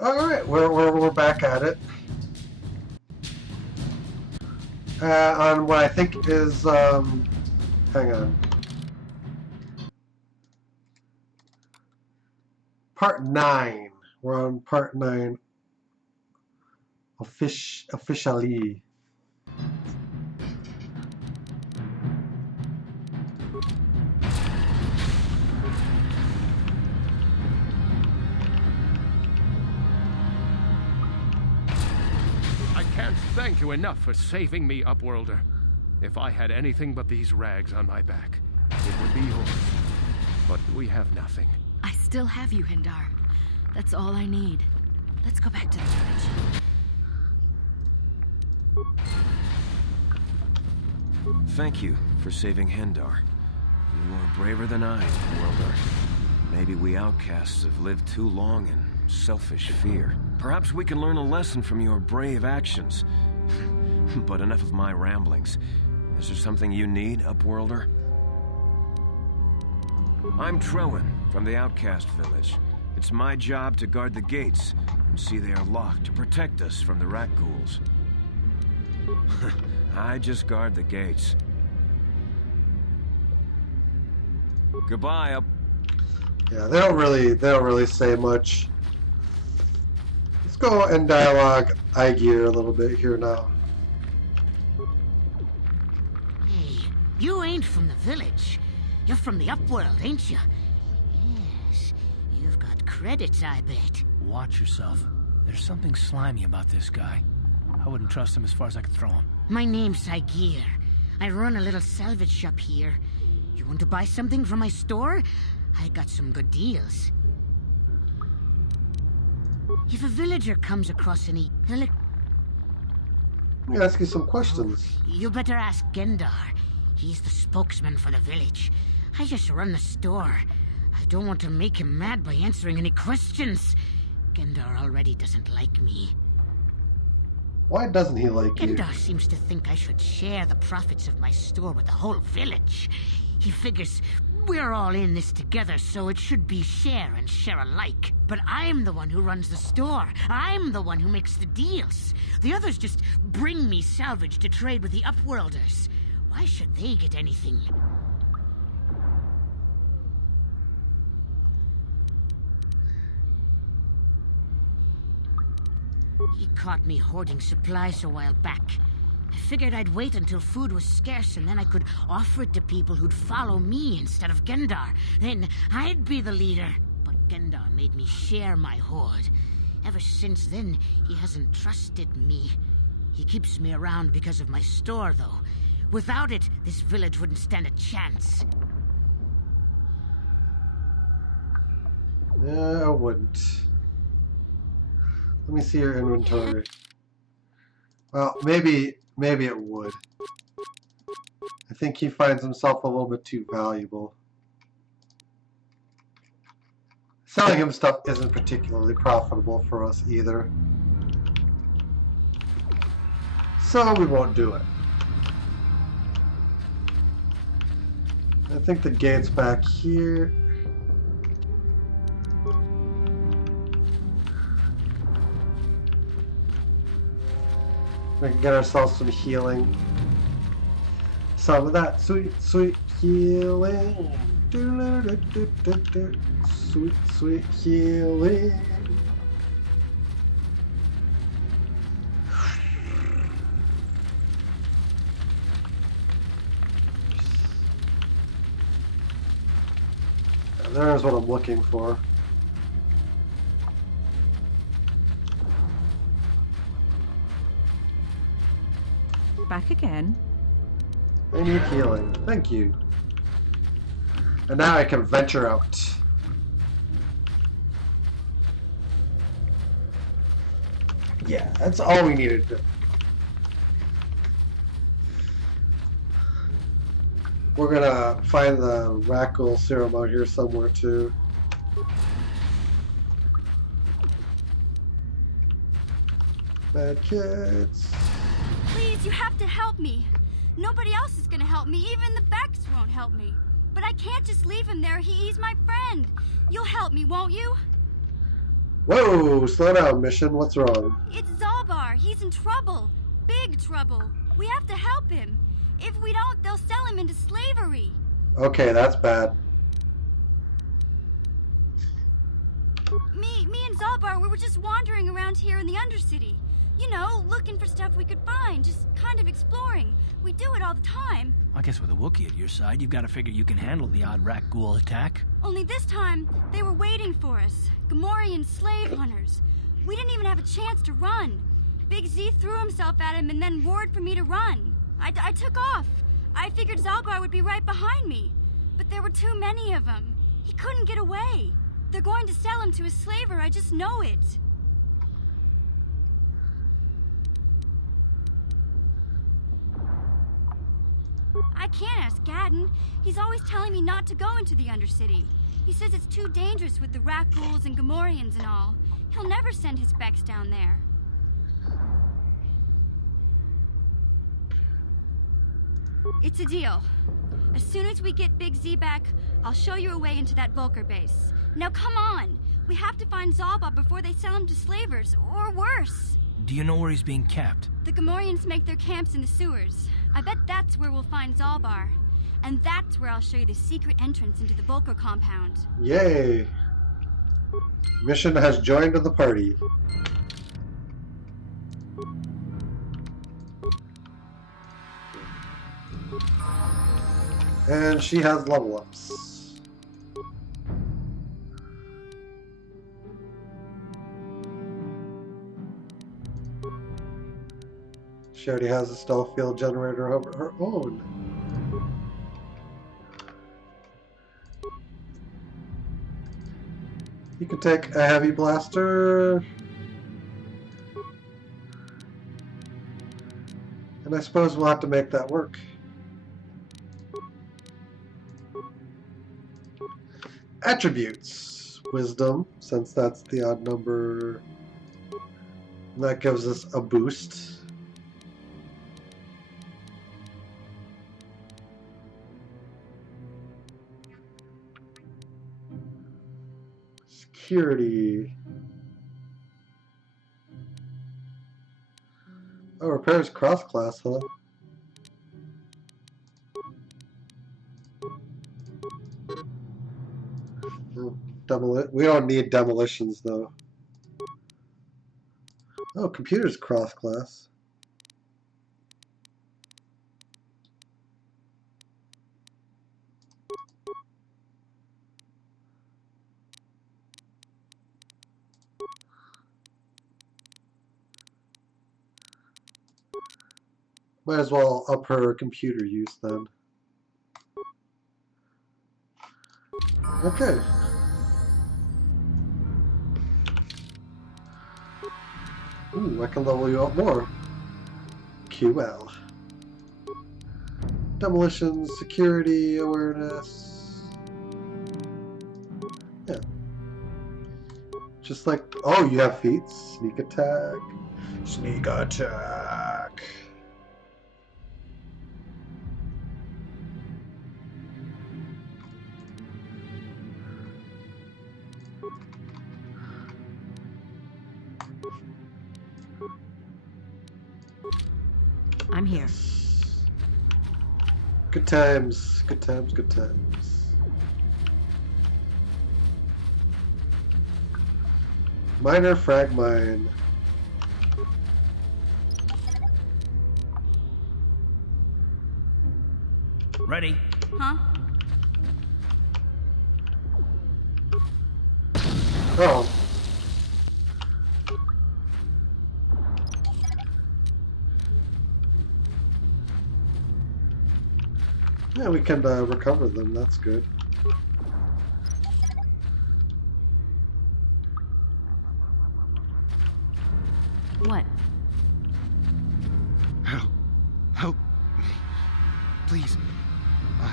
Alright, we're back at it. On what I think is, hang on. Part 9. We're on part 9. Officially. I can't thank you enough for saving me, Upworlder. If I had anything but these rags on my back, it would be yours. But we have nothing. I still have you, Hindar. That's all I need. Let's go back to the village. Thank you for saving Hindar. You are braver than I, Upworlder. Maybe we outcasts have lived too long in selfish fear. Perhaps we can learn a lesson from your brave actions. But enough of my ramblings. Is there something you need, Upworlder? I'm Trowan, from the Outcast Village. It's my job to guard the gates, and see they are locked to protect us from the Rakghouls. I just guard the gates. Goodbye, Yeah, they don't really say much. Let's go and dialogue Aegir a little bit here now. Hey, you ain't from the village. You're from the Upworld, ain't you? Yes, you've got credits, I bet. Watch yourself. There's something slimy about this guy. I wouldn't trust him as far as I could throw him. My name's Aegir. I run a little salvage shop here. You want to buy something from my store? I got some good deals. If a villager comes across any... Let me ask you some questions. You better ask Gendar. He's the spokesman for the village. I just run the store. I don't want to make him mad by answering any questions. Gendar already doesn't like me. Why doesn't he like you? Gendar seems to think I should share the profits of my store with the whole village. He figures we're all in this together, so it should be share and share alike. But I'm the one who runs the store. I'm the one who makes the deals. The others just bring me salvage to trade with the Upworlders. Why should they get anything? He caught me hoarding supplies a while back. I figured I'd wait until food was scarce and then I could offer it to people who'd follow me instead of Gendar. Then I'd be the leader. But Gendar made me share my hoard. Ever since then, he hasn't trusted me. He keeps me around because of my store, though. Without it, this village wouldn't stand a chance. Yeah, I wouldn't. Let me see your inventory. Well, maybe it would. I think he finds himself a little bit too valuable. Selling him stuff isn't particularly profitable for us either. So we won't do it. I think the gate's back here. We can get ourselves some healing. Some of that sweet, sweet healing. Sweet, sweet healing. There's what I'm looking for. Back again. I need healing. Thank you. And now I can venture out. Yeah, that's all we needed to do. We're gonna find the Rakghoul serum out here somewhere too. Bad kids. Please, you have to help me. Nobody else is gonna help me. Even the Becks won't help me. But I can't just leave him there. He's my friend. You'll help me, won't you? Whoa, slow down, Mission. What's wrong? It's Zalbar. He's in trouble. Big trouble. We have to help him. If we don't, they'll sell him into slavery. Okay, that's bad. Me and Zalbar, we were just wandering around here in the Undercity. You know, looking for stuff we could find, just kind of exploring. We do it all the time. I guess with a Wookiee at your side, you've got to figure you can handle the odd Rakghoul attack. Only this time, they were waiting for us. Gamorrean slave hunters. We didn't even have a chance to run. Big Z threw himself at him and then roared for me to run. I took off. I figured Zalbar would be right behind me. But there were too many of them. He couldn't get away. They're going to sell him to a slaver, I just know it. I can't ask Gadden. He's always telling me not to go into the Undercity. He says it's too dangerous with the Rakghouls and Gamorreans and all. He'll never send his Becks down there. It's a deal. As soon as we get Big Z back, I'll show you a way into that Vulcar base. Now come on! We have to find Zalba before they sell him to slavers, or worse. Do you know where he's being kept? The Gamorreans make their camps in the sewers. I bet that's where we'll find Zalbar. And that's where I'll show you the secret entrance into the Vulcar compound. Yay! Mission has joined the party. And she has level ups. She already has a stealth field generator of her own. You can take a heavy blaster. And I suppose we'll have to make that work. Attributes. Wisdom, since that's the odd number. And that gives us a boost. Security. Oh, repairs cross-class, huh? We don't need demolitions, though. Oh, computer's cross-class. Might as well up her computer use then. Okay. Ooh, I can level you up more. QL. Demolition, security, awareness. Yeah. Just like, oh, you have feats. Sneak attack. Sneak attack. I'm here. Good times, good times, good times. Minor frag mine. Ready? Huh? Oh. Yeah, we can recover them, that's good. What? Help. Help me. Please. I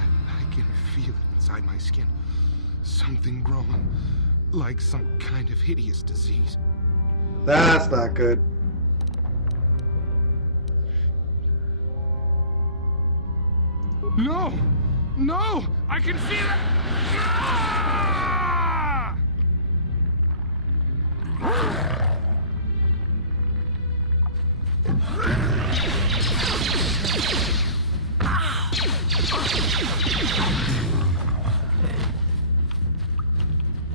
can feel it inside my skin. Something growing. Like some kind of hideous disease. That's not good. No! No! I can feel it! Ah!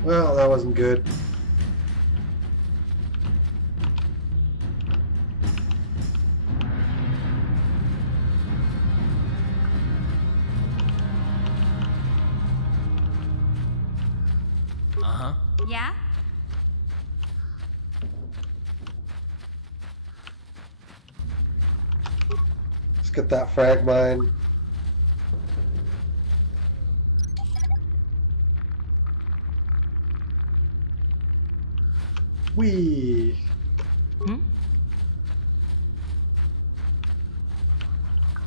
Well, that wasn't good. Uh-huh. Yeah? Let's get that frag mine. Whee!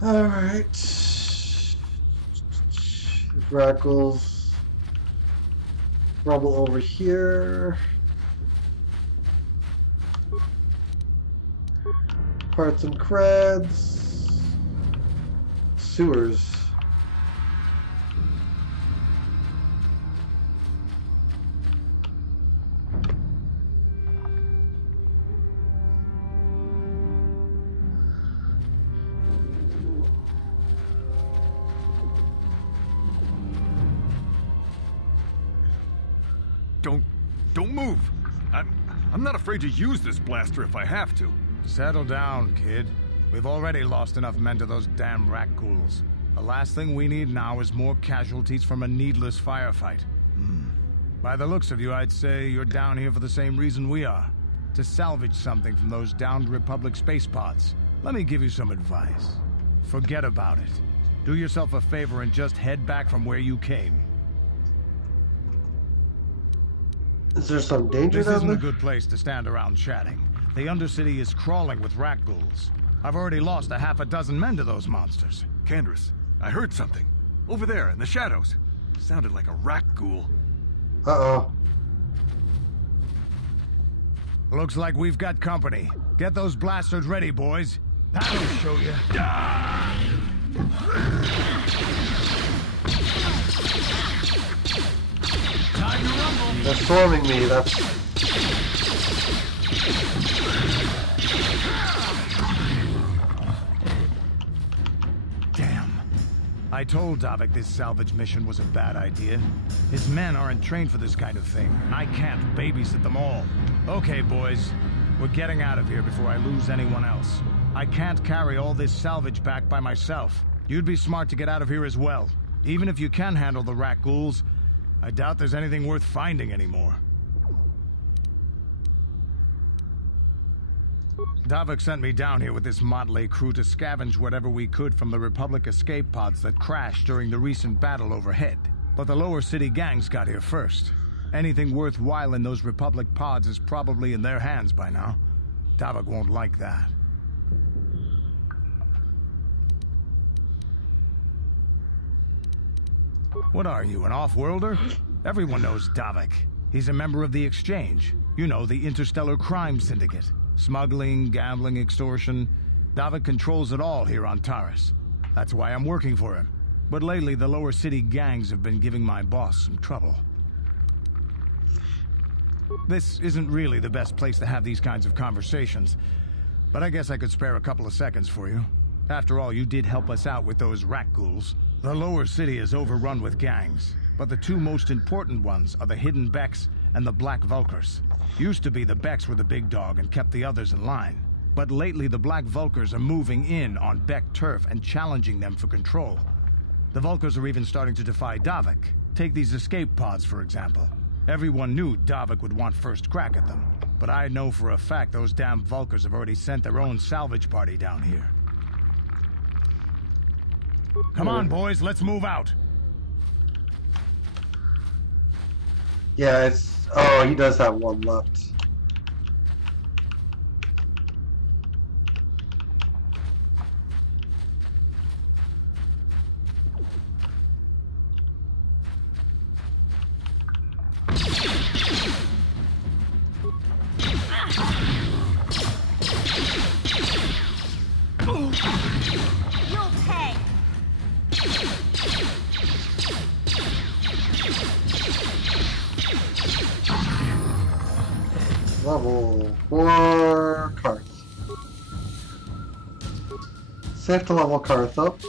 Alright. Rakghouls. Rubble over here. Parts and creds. Sewers. Don't move. I'm not afraid to use this blaster if I have to. Settle down, kid. We've already lost enough men to those damn Rakghouls. The last thing we need now is more casualties from a needless firefight. By the looks of you, I'd say you're down here for the same reason we are. To salvage something from those downed Republic space pods. Let me give you some advice. Forget about it. Do yourself a favor and just head back from where you came. Is there some danger This down isn't there? a good place to stand around chatting. The Undercity is crawling with Rakghouls. I've already lost a half a dozen men to those monsters. Candace, I heard something. Over there in the shadows. Sounded like a Rakghoul. Uh-oh. Looks like we've got company. Get those blasters ready, boys. That'll show you. Time to rumble. They're swarming me, that's... Damn. I told Davik this salvage mission was a bad idea. His men aren't trained for this kind of thing. I can't babysit them all. Okay, boys. We're getting out of here before I lose anyone else. I can't carry all this salvage back by myself. You'd be smart to get out of here as well. Even if you can handle the Rakghouls, I doubt there's anything worth finding anymore. Davik sent me down here with this motley crew to scavenge whatever we could from the Republic escape pods that crashed during the recent battle overhead. But the lower city gangs got here first. Anything worthwhile in those Republic pods is probably in their hands by now. Davik won't like that. What are you, an off-worlder? Everyone knows Davik. He's a member of the Exchange. You know, the interstellar crime syndicate. Smuggling, gambling, extortion. Davik controls it all here on Taris. That's why I'm working for him. But lately, the lower city gangs have been giving my boss some trouble. This isn't really the best place to have these kinds of conversations, but I guess I could spare a couple of seconds for you. After all, you did help us out with those Rakghouls. The lower city is overrun with gangs, but the two most important ones are the Hidden Becks and the Black Vulkars. Used to be the Becks were the big dog and kept the others in line. But lately the Black Vulkars are moving in on Beck turf and challenging them for control. The Vulkars are even starting to defy Davik. Take these escape pods, for example. Everyone knew Davik would want first crack at them. But I know for a fact those damn Vulkars have already sent their own salvage party down here. Come on, boys, let's move out. Yeah, it's... Oh, he does have one left. You'll pay. Level 4 Karth. Safe to level Karth up.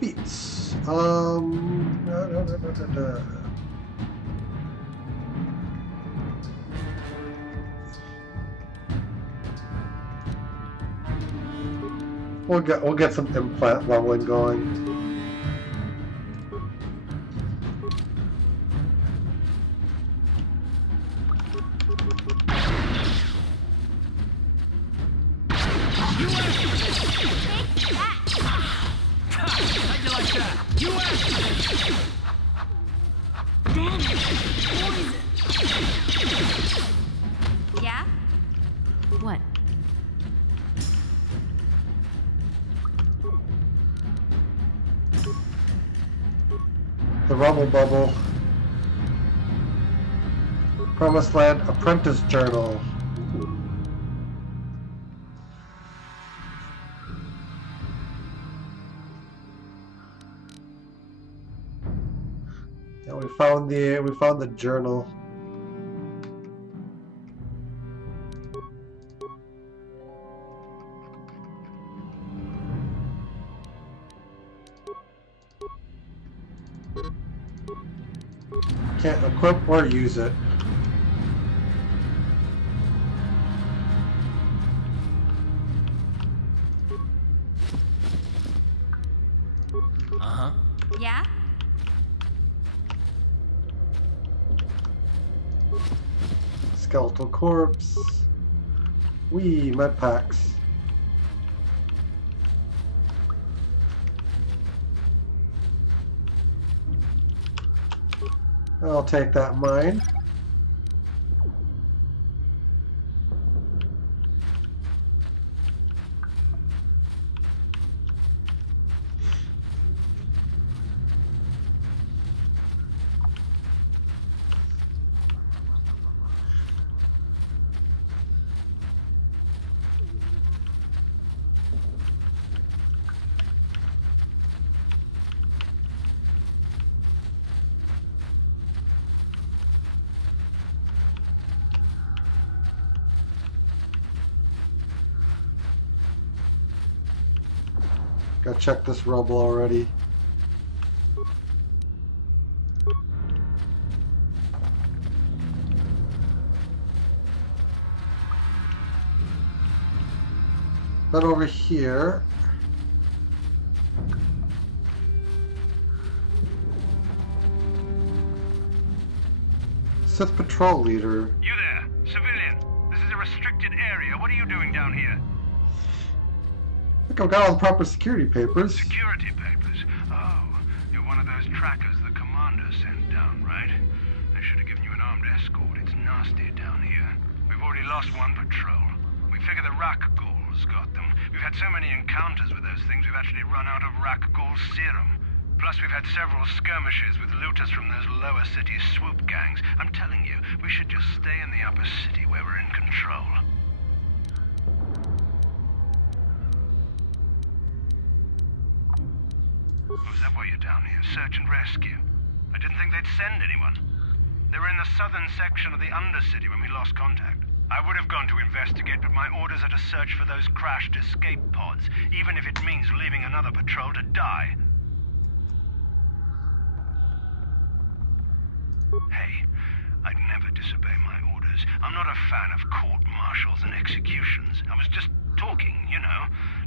Feats. We'll get some implant leveling going. Yeah? What? The Rubble Bubble. Promised Land Apprentice Journal. Ooh. Yeah, we found the journal. Can't equip or use it. Uh-huh. Yeah? Skeletal corpse. Wee, med packs. I'll take that mine. Gotta check this rubble already. Then over here. Sith Patrol Leader. You there, civilian. This is a restricted area. What are you doing down here? I think I've got all the proper security papers. Security papers? Oh, you're one of those trackers the commander sent down, right? They should have given you an armed escort. It's nasty down here. We've already lost one patrol. We figure the Rakghouls got them. We've had so many encounters with those things, we've actually run out of Rakghoul serum. Plus, we've had several skirmishes with looters from those lower city swoop gangs. I'm telling you, we should just stay in the upper city where we're in control. Was that why you're down here? Search and rescue? I didn't think they'd send anyone. They were in the southern section of the Undercity when we lost contact. I would have gone to investigate, but my orders are to search for those crashed escape pods, even if it means leaving another patrol to die. Hey, I'd never disobey my orders. I'm not a fan of court-martials and executions. I was just talking, you know.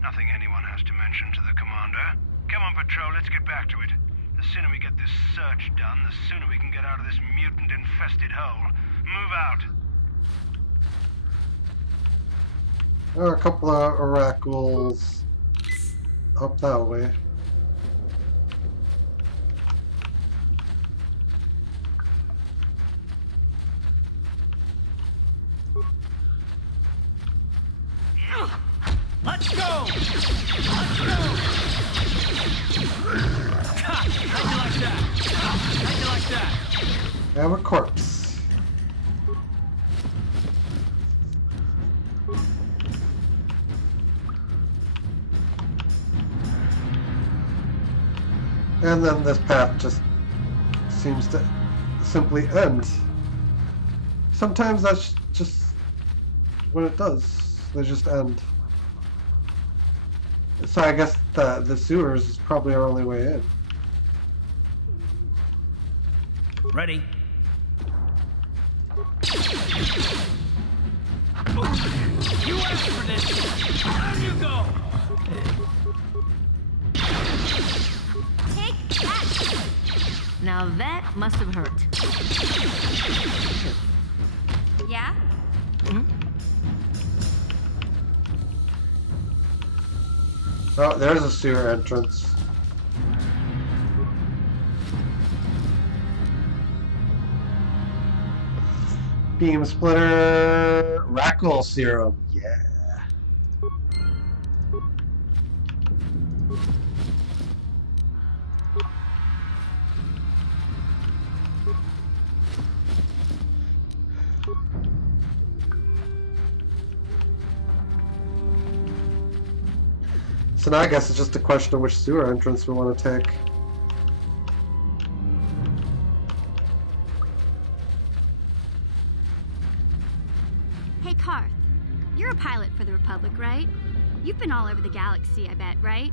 Nothing anyone has to mention to the commander. Come on, Patrol, let's get back to it. The sooner we get this search done, the sooner we can get out of this mutant-infested hole. Move out. There are a couple of Rakghouls up that way. Let's go! Let's go! Ha! How'd you like that? that? And a corpse. And then this path just seems to simply end. Sometimes that's just what it does. They just end. So I guess the sewers is probably our only way in. Ready? You asked for this! Down you go! Take that! Now that must have hurt. Yeah? Oh, there's a sewer entrance. Beam splitter, Rakghoul serum, yeah. So now I guess it's just a question of which sewer entrance we want to take. Hey, Karth. You're a pilot for the Republic, right? You've been all over the galaxy, I bet, right?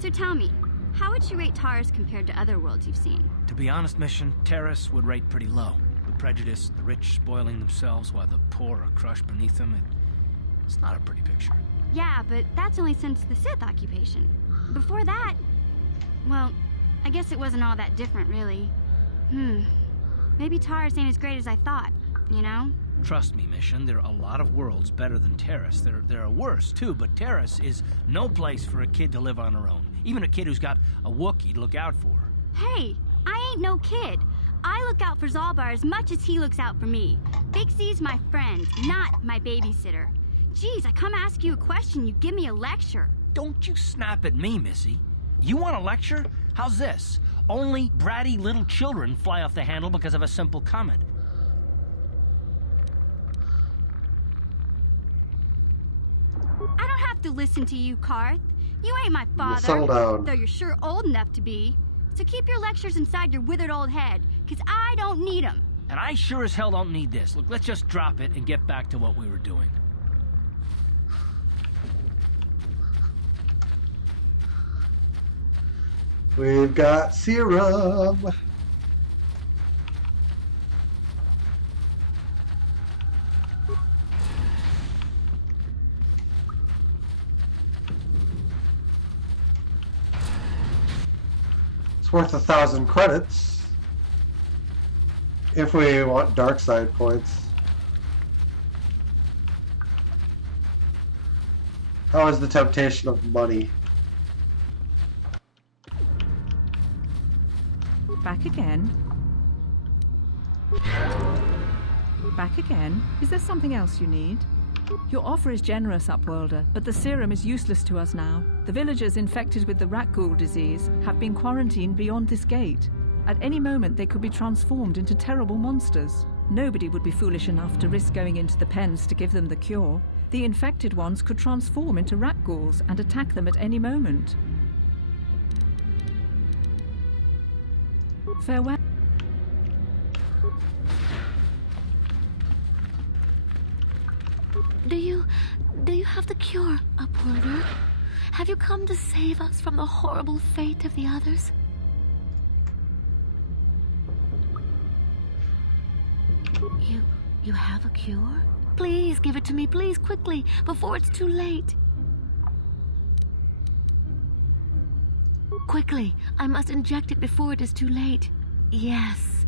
So tell me, how would you rate Taurus compared to other worlds you've seen? To be honest, Mission, Terrace would rate pretty low. The prejudice, the rich spoiling themselves while the poor are crushed beneath them, it's not a pretty picture. Yeah, but that's only since the Sith occupation. Before that, well, I guess it wasn't all that different, really. Maybe Taurus ain't as great as I thought, you know? Trust me, Mission, there are a lot of worlds better than Terrace. There are worse, too, but Terrace is no place for a kid to live on her own. Even a kid who's got a Wookiee to look out for. Hey, I ain't no kid. I look out for Zalbar as much as he looks out for me. Big Z's my friend, not my babysitter. Geez, I come ask you a question, you give me a lecture. Don't you snap at me, Missy. You want a lecture? How's this? Only bratty little children fly off the handle because of a simple comment. I don't have to listen to you, Karth. You ain't my father, settle down. though you're sure old enough to be. So keep your lectures inside your withered old head, because I don't need them. And I sure as hell don't need this. Look, let's just drop it and get back to what we were doing. We've got serum. It's worth 1,000 credits if we want dark side points. How is the temptation of money? Back again. Back again. Is there something else you need? Your offer is generous, Upworlder, but the serum is useless to us now. The villagers infected with the Rakghoul disease have been quarantined beyond this gate. At any moment, they could be transformed into terrible monsters. Nobody would be foolish enough to risk going into the pens to give them the cure. The infected ones could transform into Rakghouls and attack them at any moment. Farewell. Do you have the cure, Upworlder? Have you come to save us from the horrible fate of the others? You have a cure? Please give it to me, please, quickly, before it's too late. Quickly, I must inject it before it is too late. Yes,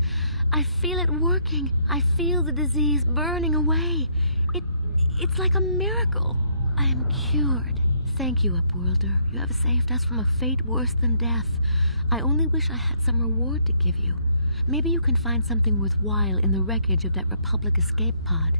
I feel it working. I feel the disease burning away. It's like a miracle. I am cured. Thank you, Upworlder. You have saved us from a fate worse than death. I only wish I had some reward to give you. Maybe you can find something worthwhile in the wreckage of that Republic escape pod.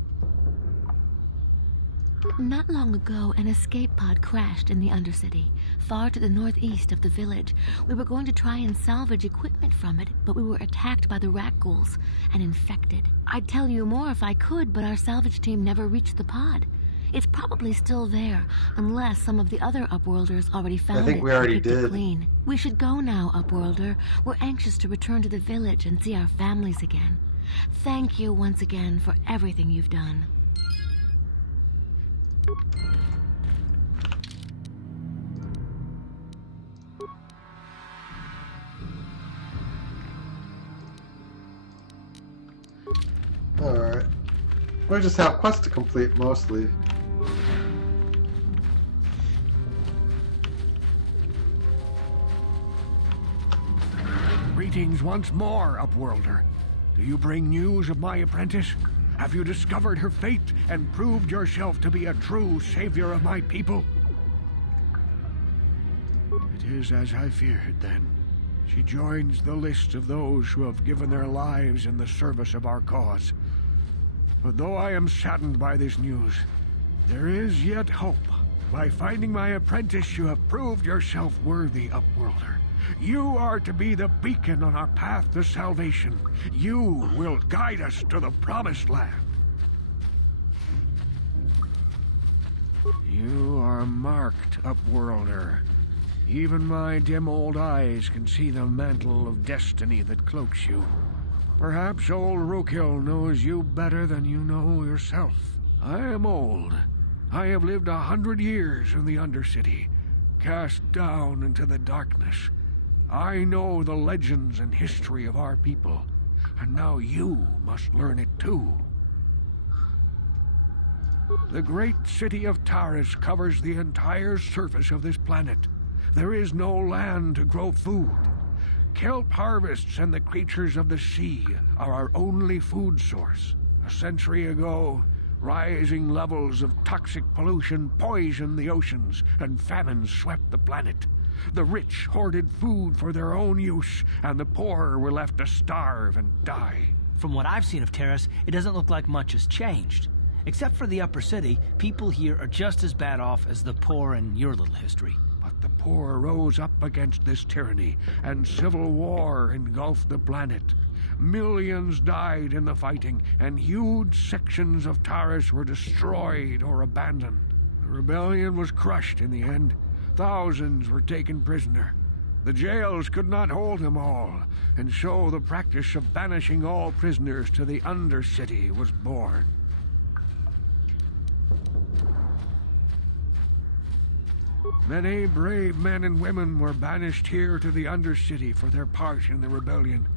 Not long ago, an escape pod crashed in the Undercity, far to the northeast of the village. We were going to try and salvage equipment from it, but we were attacked by the Rakghouls and infected. I'd tell you more if I could, but our salvage team never reached the pod. It's probably still there, unless some of the other Upworlders already found it. I think we already and kept it did. clean. We should go now, Upworlder. We're anxious to return to the village and see our families again. Thank you once again for everything you've done. Alright. We just have quests to complete, mostly. Greetings once more, Upworlder. Do you bring news of my apprentice? Have you discovered her fate and proved yourself to be a true savior of my people? It is as I feared, then. She joins the list of those who have given their lives in the service of our cause. But though I am saddened by this news, there is yet hope. By finding my apprentice, you have proved yourself worthy, Upworlder. You are to be the beacon on our path to salvation. You will guide us to the Promised Land. You are marked, Upworlder. Even my dim old eyes can see the mantle of destiny that cloaks you. Perhaps old Rakghoul knows you better than you know yourself. I am old. I have lived 100 years in the Undercity, cast down into the darkness. I know the legends and history of our people, and now you must learn it too. The great city of Taris covers the entire surface of this planet. There is no land to grow food. Kelp harvests and the creatures of the sea are our only food source. A century ago, rising levels of toxic pollution poisoned the oceans, and famine swept the planet. The rich hoarded food for their own use, and the poor were left to starve and die. From what I've seen of Terrace, it doesn't look like much has changed. Except for the upper city, people here are just as bad off as the poor in your little history. But the poor rose up against this tyranny, and civil war engulfed the planet. Millions died in the fighting, and huge sections of Taris were destroyed or abandoned. The rebellion was crushed in the end. Thousands were taken prisoner. The jails could not hold them all, and so the practice of banishing all prisoners to the Undercity was born. Many brave men and women were banished here to the Undercity for their part in the rebellion.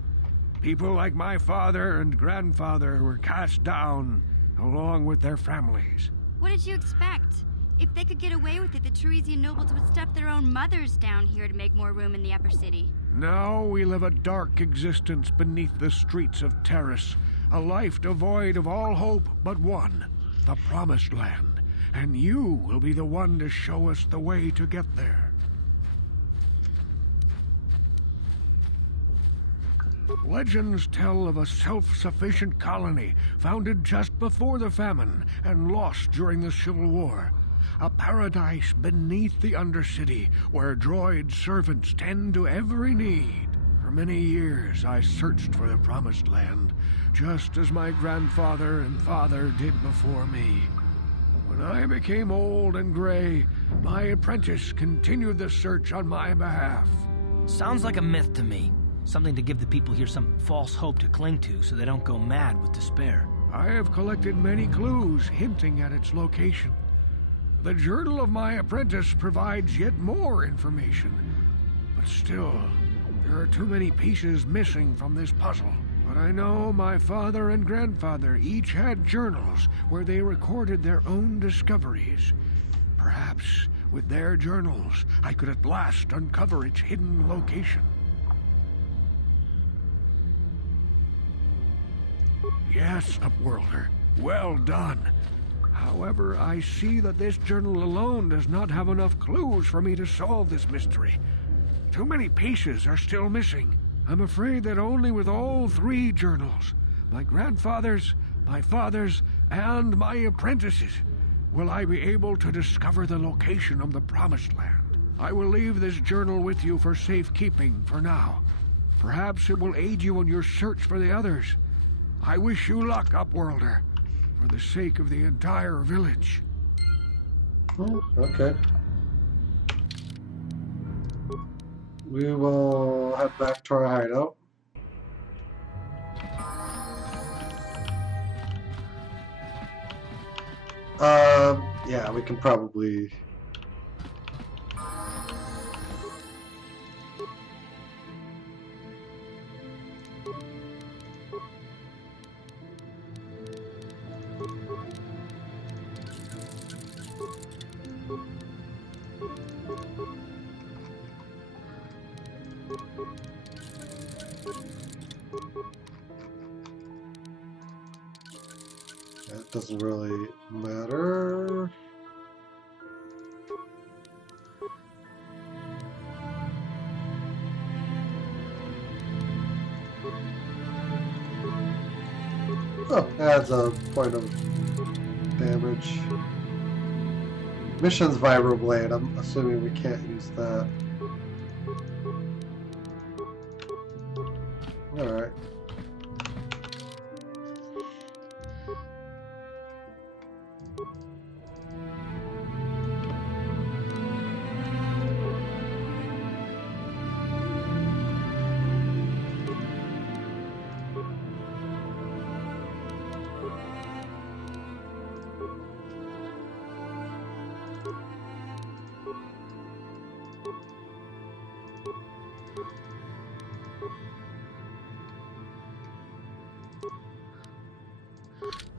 People like my father and grandfather were cast down, along with their families. What did you expect? If they could get away with it, the Teresian nobles would step their own mothers down here to make more room in the upper city. Now we live a dark existence beneath the streets of Taris, a life devoid of all hope but one, the Promised Land. And you will be the one to show us the way to get there. Legends tell of a self-sufficient colony founded just before the famine and lost during the Civil War. A paradise beneath the Undercity where droid servants tend to every need. For many years I searched for the Promised Land, just as my grandfather and father did before me. When I became old and gray, my apprentice continued the search on my behalf. Sounds like a myth to me. Something to give the people here some false hope to cling to so they don't go mad with despair. I have collected many clues hinting at its location. The journal of my apprentice provides yet more information. But still, there are too many pieces missing from this puzzle. But I know my father and grandfather each had journals where they recorded their own discoveries. Perhaps with their journals, I could at last uncover its hidden location. Yes, Upworlder, well done. However, I see that this journal alone does not have enough clues for me to solve this mystery. Too many pieces are still missing. I'm afraid that only with all three journals, my grandfather's, my father's, and my apprentice's, will I be able to discover the location of the Promised Land. I will leave this journal with you for safekeeping for now. Perhaps it will aid you in your search for the others. I wish you luck, Upworlder, for the sake of the entire village. Okay. We will head back to our hideout. Yeah, we can probably... That doesn't really matter. Oh, adds a point of damage. Mission's Vibroblade. I'm assuming we can't use that. Alright.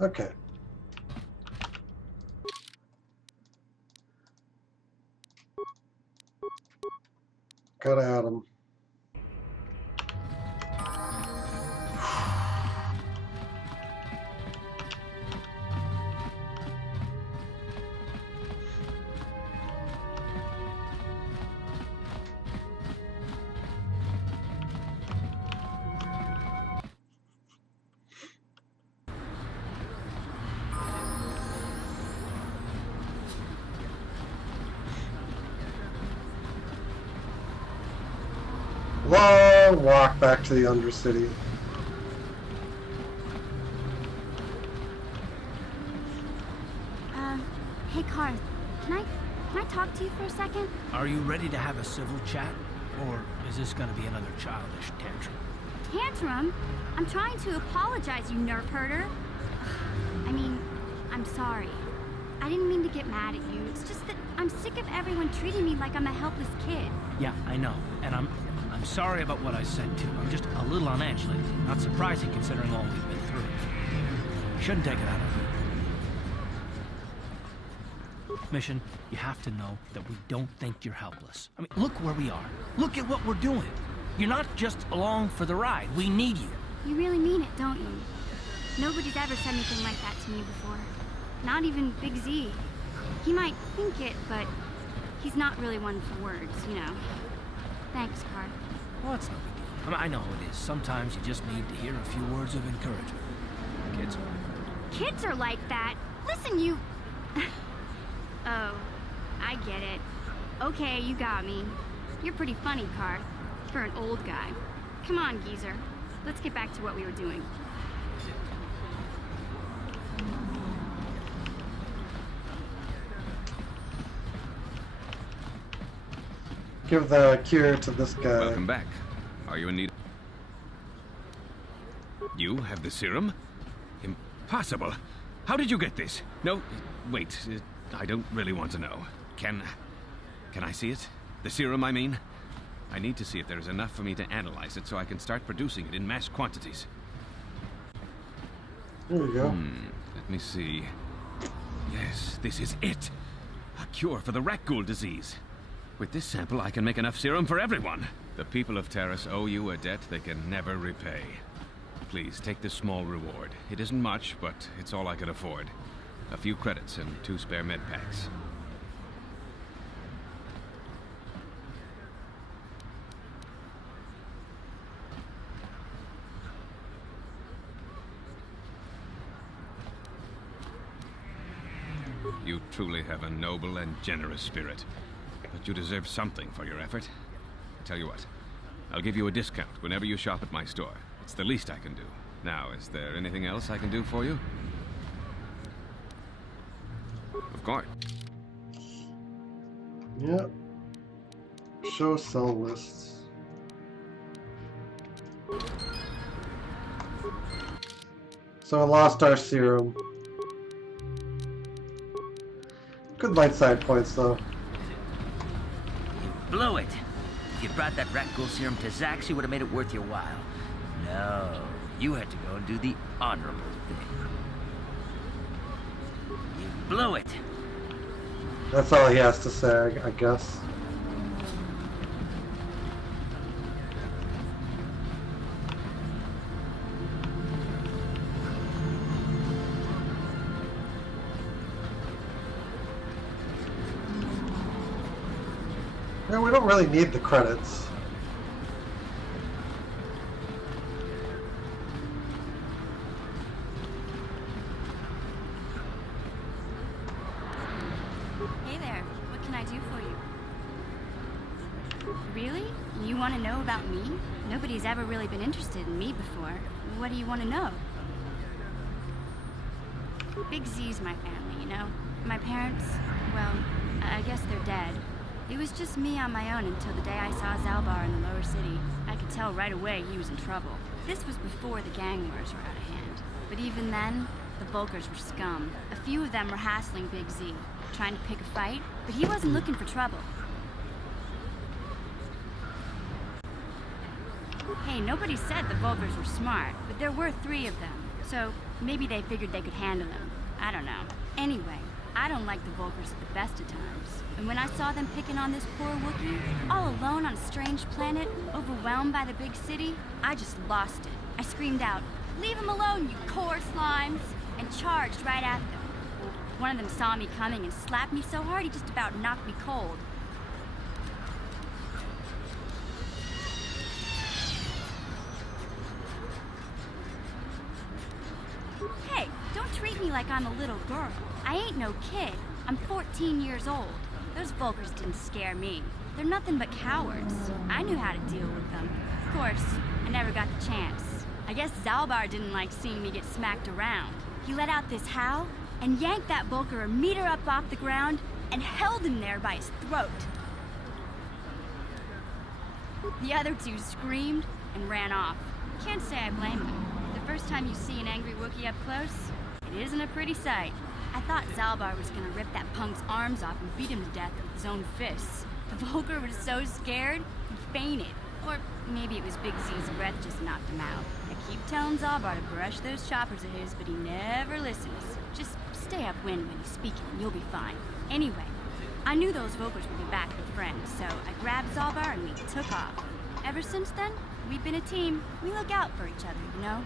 Okay. Gotta add them. Long walk back to the Undercity. Hey, Karth, can I talk to you for a second? Are you ready to have a civil chat? Or is this gonna be another childish tantrum? Tantrum? I'm trying to apologize, you nerf herder. I mean, I'm sorry. I didn't mean to get mad at you. It's just that I'm sick of everyone treating me like I'm a helpless kid. Yeah, I know. And I'm sorry about what I said too. I'm just a little on edge lately. Not surprising considering all we've been through. Shouldn't take it out of you. Mission, you have to know that we don't think you're helpless. I mean, look where we are. Look at what we're doing. You're not just along for the ride. We need you. You really mean it, don't you? Nobody's ever said anything like that to me before. Not even Big Z. He might think it, but he's not really one for words, you know. Thanks, Karth. Well, it's no big deal. I mean, I know how it is. Sometimes you just need to hear a few words of encouragement. Kids. Kids are like that. Listen, you... Oh, I get it. Okay, you got me. You're pretty funny, Karth, for an old guy. Come on, geezer. Let's get back to what we were doing. Give the cure to this guy. Welcome back. Are you in need? You have the serum? Impossible. How did you get this? No, wait. I don't really want to know. Can I see it? The serum, I mean? I need to see if there is enough for me to analyze it so I can start producing it in mass quantities. There you go. Let me see. Yes, this is it. A cure for the Rakghoul disease. With this sample, I can make enough serum for everyone. The people of Terrace owe you a debt they can never repay. Please, take this small reward. It isn't much, but it's all I could afford. A few credits and 2 spare med packs. You truly have a noble and generous spirit. But you deserve something for your effort. Tell you what, I'll give you a discount whenever you shop at my store. It's the least I can do. Now, is there anything else I can do for you? Of course. Yep. Show sell lists. So we lost our serum. Good light side points though. You blew it. If you brought that Rakghoul serum to Zax, you would have made it worth your while. No, you had to go and do the honorable thing. You blew it. That's all he has to say, I guess. Yeah, we don't really need the credits. Hey there, what can I do for you? Really? You want to know about me? Nobody's ever really been interested in me before. What do you want to know? Big Z's my family, you know? My parents, well, I guess they're dead. It was just me on my own until the day I saw Zalbar in the lower city. I could tell right away he was in trouble. This was before the gang wars were out of hand. But even then, the Volkers were scum. A few of them were hassling Big Z, trying to pick a fight, but he wasn't looking for trouble. Hey, nobody said the Volkers were smart, but there were 3 of them, so maybe they figured they could handle him. I don't know. Anyway, I don't like the Volkers at the best of times. And when I saw them picking on this poor Wookiee, all alone on a strange planet, overwhelmed by the big city, I just lost it. I screamed out, "Leave him alone, you core slimes!" and charged right at them. One of them saw me coming and slapped me so hard he just about knocked me cold. Hey, don't treat me like I'm a little girl. I ain't no kid. I'm 14 years old. Those Volkers didn't scare me. They're nothing but cowards. I knew how to deal with them. Of course, I never got the chance. I guess Zalbar didn't like seeing me get smacked around. He let out this howl and yanked that Volker a meter up off the ground and held him there by his throat. The other 2 screamed and ran off. Can't say I blame them. The first time you see an angry Wookiee up close, it isn't a pretty sight. I thought Zalbar was gonna rip that punk's arms off and beat him to death with his own fists. The Volker was so scared, he fainted. Or maybe it was Big Z's breath just knocked him out. I keep telling Zalbar to brush those choppers of his, but he never listens. Just stay upwind when he's speaking and you'll be fine. Anyway, I knew those Volkers would be back with friends, so I grabbed Zalbar and we took off. Ever since then, we've been a team. We look out for each other, you know?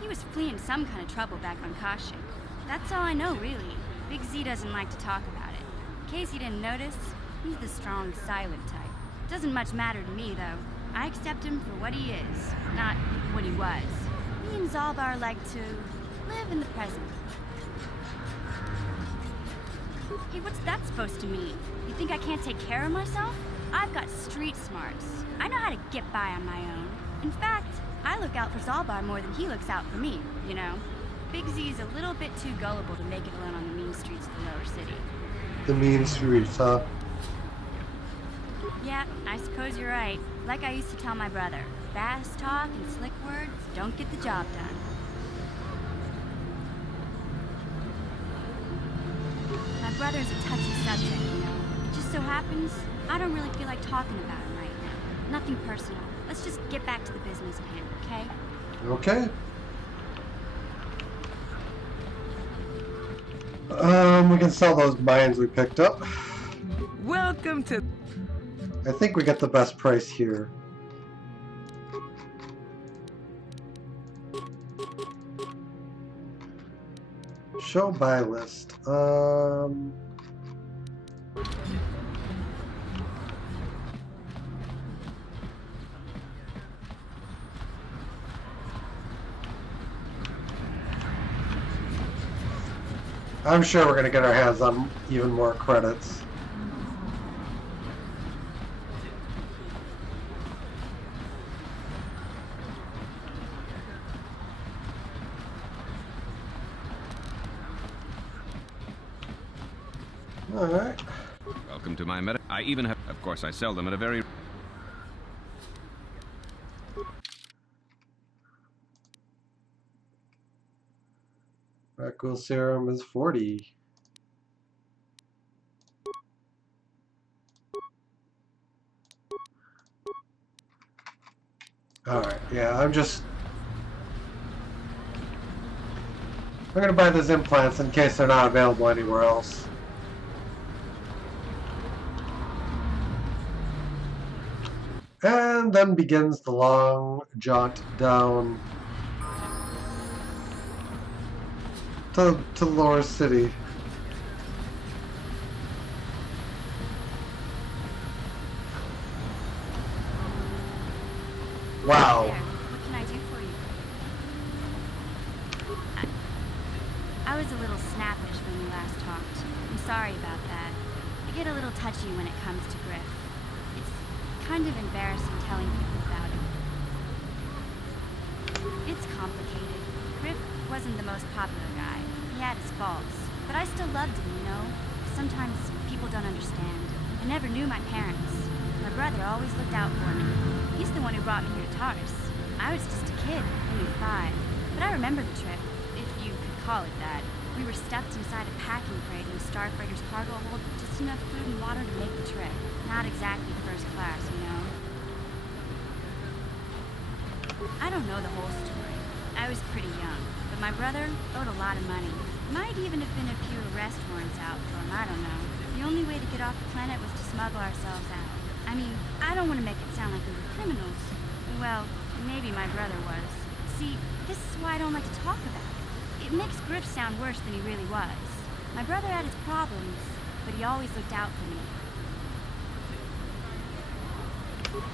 He was fleeing some kind of trouble back on Kashyyyk. That's all I know, really. Big Z doesn't like to talk about it. In case you didn't notice, he's the strong, silent type. Doesn't much matter to me, though. I accept him for what he is, not what he was. Me and Zalbar like to live in the present. Hey, what's that supposed to mean? You think I can't take care of myself? I've got street smarts. I know how to get by on my own. In fact, I look out for Zalbar more than he looks out for me, you know? Big Z's a little bit too gullible to make it alone on the mean streets of the lower city. The mean streets, huh? Yeah, I suppose you're right. Like I used to tell my brother, fast talk and slick words don't get the job done. My brother's a touchy subject, you know? It just so happens, I don't really feel like talking about him right now. Nothing personal. Let's just get back to the business at hand, okay? Okay. We can sell those mines we picked up. Welcome to... I think we get the best price here. Show buy list. I'm sure we're going to get our hands on even more credits. Alright. Welcome to my I even have... Of course, I sell them at a very... Rakghoul serum is 40. Alright, yeah, I'm gonna buy those implants in case they're not available anywhere else. And then begins the long jaunt down to Lower City. Wow. What can I do for you? I was a little snappish when we last talked. I'm sorry about that. I get a little touchy when it comes to Griff. It's kind of embarrassing telling people about him. It's complicated. Griff wasn't the most popular guy. He had his faults. But I still loved him, you know? Sometimes people don't understand. I never knew my parents. My brother always looked out for me. He's the one who brought me here to Taurus. I was just a kid, only 5. But I remember the trip, if you could call it that. We were stuffed inside a packing crate in a Starfighter's cargo hold, just enough food and water to make the trip. Not exactly first class, you know? I don't know the whole story. I was pretty young, but my brother owed a lot of money. Might even have been a few arrest warrants out for him, I don't know. The only way to get off the planet was to smuggle ourselves out. I mean, I don't want to make it sound like we were criminals. Well, maybe my brother was. See, this is why I don't like to talk about it. It makes Griff sound worse than he really was. My brother had his problems, but he always looked out for me.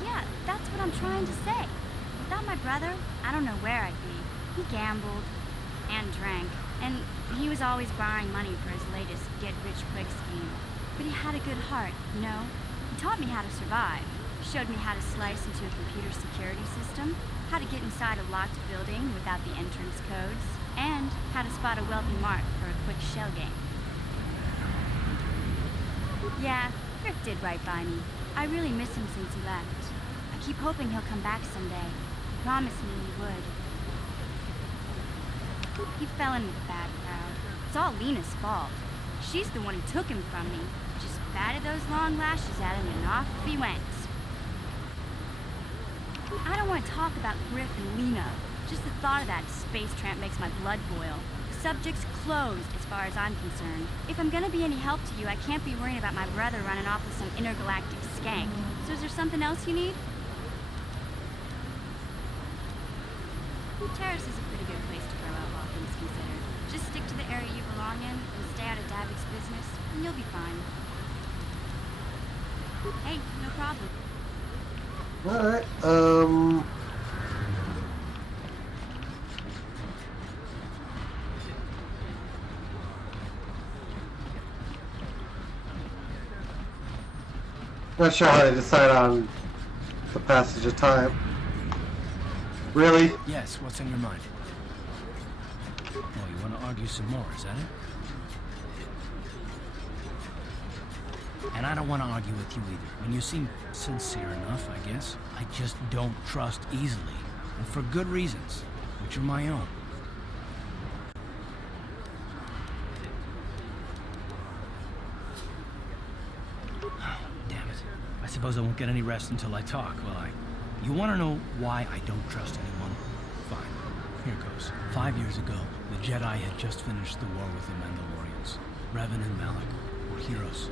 Yeah, that's what I'm trying to say. Without my brother, I don't know where I'd be. He gambled and drank, and he was always borrowing money for his latest get-rich-quick scheme. But he had a good heart, you know? He taught me how to survive. Showed me how to slice into a computer security system, how to get inside a locked building without the entrance codes, and how to spot a wealthy mark for a quick shell game. Yeah, Griff did right by me. I really miss him since he left. I keep hoping he'll come back someday. He promised me he would. He fell in with a bad crowd. It's all Lena's fault. She's the one who took him from me. Just batted those long lashes at him and off he went. I don't want to talk about Griff and Lena. Just the thought of that space tramp makes my blood boil. Subject's closed as far as I'm concerned. If I'm gonna be any help to you, I can't be worrying about my brother running off with some intergalactic skank. So is there something else you need? Taurus is a pretty good place to grow up, all things considered. Just stick to the area you belong in and stay out of Davik's business, and you'll be fine. Hey, no problem. Alright, not sure how they decide on the passage of time. Really? Yes, what's on your mind? Oh, you want to argue some more, is that it? And I don't want to argue with you either. I mean, you seem sincere enough, I guess. I just don't trust easily. And for good reasons, which are my own. Oh, damn it. I suppose I won't get any rest until I talk, will I? You want to know why I don't trust anyone? Fine. Here goes. 5 years ago, the Jedi had just finished the war with the Mandalorians. Revan and Malak were heroes.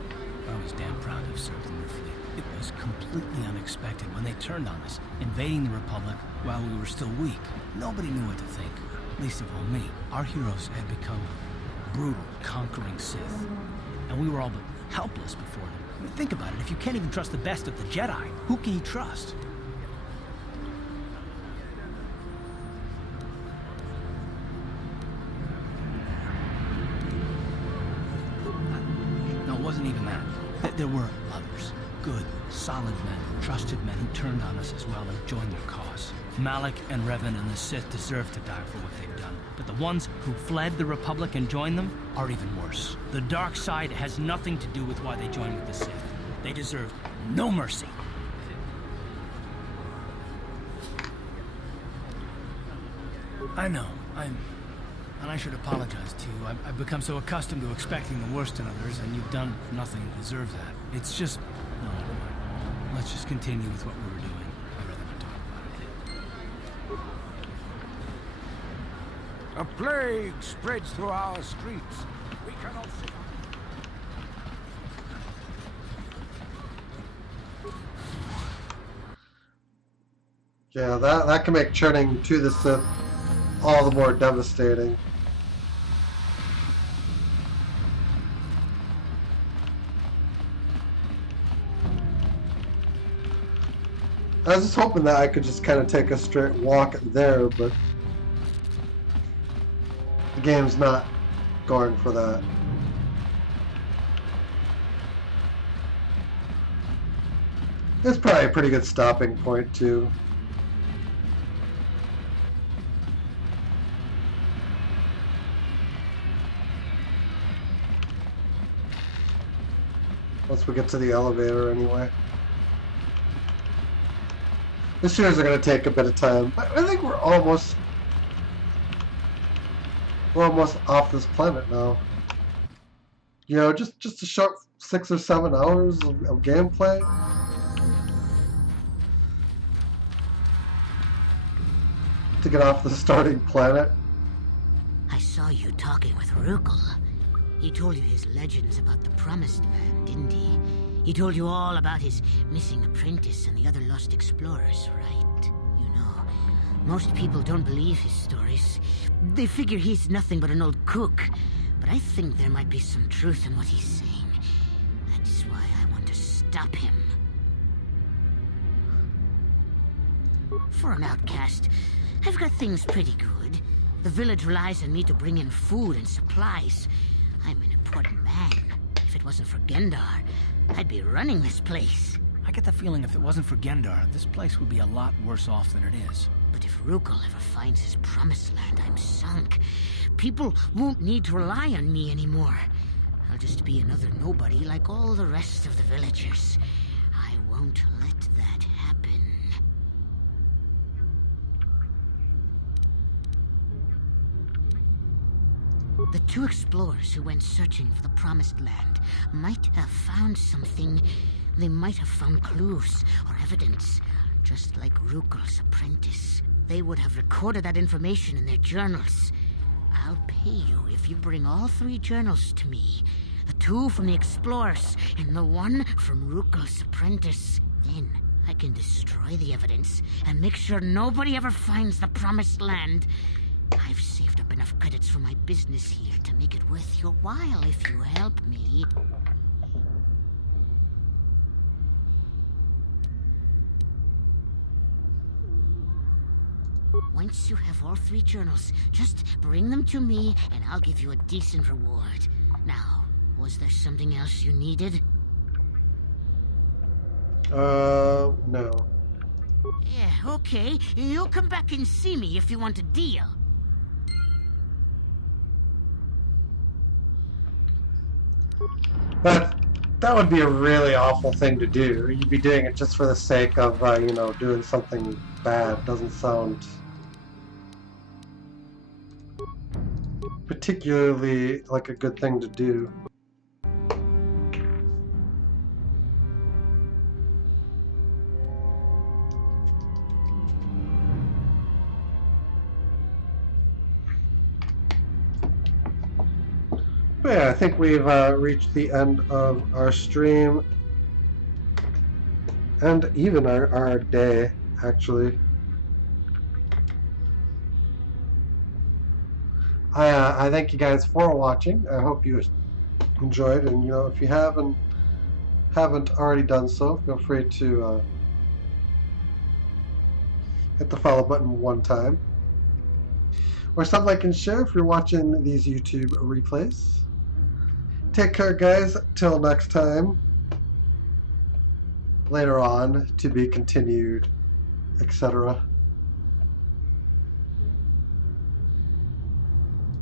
I was damn proud to have served in their fleet. It was completely unexpected when they turned on us, invading the Republic while we were still weak. Nobody knew what to think, least of all me. Our heroes had become brutal, conquering Sith, and we were all but helpless before them. I mean, think about it. If you can't even trust the best of the Jedi, who can you trust? There were others. Good, solid men, trusted men who turned on us as well and joined their cause. Malik and Revan and the Sith deserve to die for what they've done. But the ones who fled the Republic and joined them are even worse. The dark side has nothing to do with why they joined with the Sith. They deserve no mercy. I know, and I should apologize to you. I've become so accustomed to expecting the worst in others, and you've done nothing to deserve that. It's just... no, let's just continue with what we were doing. I'd rather not talk about it. A plague spreads through our streets. We cannot survive. Yeah, that can make turning to the Sith all the more devastating. I was just hoping that I could just kind of take a straight walk there, but the game's not going for that. It's probably a pretty good stopping point too. Once we get to the elevator anyway. The stairs are going to take a bit of time. I think we're almost off this planet now. You know, just a short 6 or 7 hours of gameplay. To get off the starting planet. I saw you talking with Rakghoul. He told you his legends about the Promised Land, didn't he? He told you all about his missing apprentice and the other lost explorers, right? You know, most people don't believe his stories. They figure he's nothing but an old cook. But I think there might be some truth in what he's saying. That's why I want to stop him. For an outcast, I've got things pretty good. The village relies on me to bring in food and supplies. I'm an important man. If it wasn't for Gendar, I'd be running this place. I get the feeling if it wasn't for Gendar, this place would be a lot worse off than it is. But if Rakghoul ever finds his Promised Land, I'm sunk. People won't need to rely on me anymore. I'll just be another nobody like all the rest of the villagers. I won't let that happen. The two explorers who went searching for the Promised Land might have found something. They might have found clues or evidence, just like Rakghoul's apprentice. They would have recorded that information in their journals. I'll pay you if you bring all 3 journals to me. The 2 from the explorers and the 1 from Rakghoul's apprentice. Then I can destroy the evidence and make sure nobody ever finds the Promised Land. I've saved up enough credits for my business here to make it worth your while if you help me. Once you have all 3 journals, just bring them to me and I'll give you a decent reward. Now, was there something else you needed? No. Yeah, okay. You'll come back and see me if you want a deal. That would be a really awful thing to do. You'd be doing it just for the sake of, you know, doing something bad. Doesn't sound particularly like a good thing to do. But yeah, I think we've reached the end of our stream and even our day, actually. I thank you guys for watching. I hope you enjoyed, and you know, if you haven't already done so, feel free to hit the follow button one time, or sub, like, and share if you're watching these YouTube replays. Take care, guys. Till next time. later on, to be continued, etc.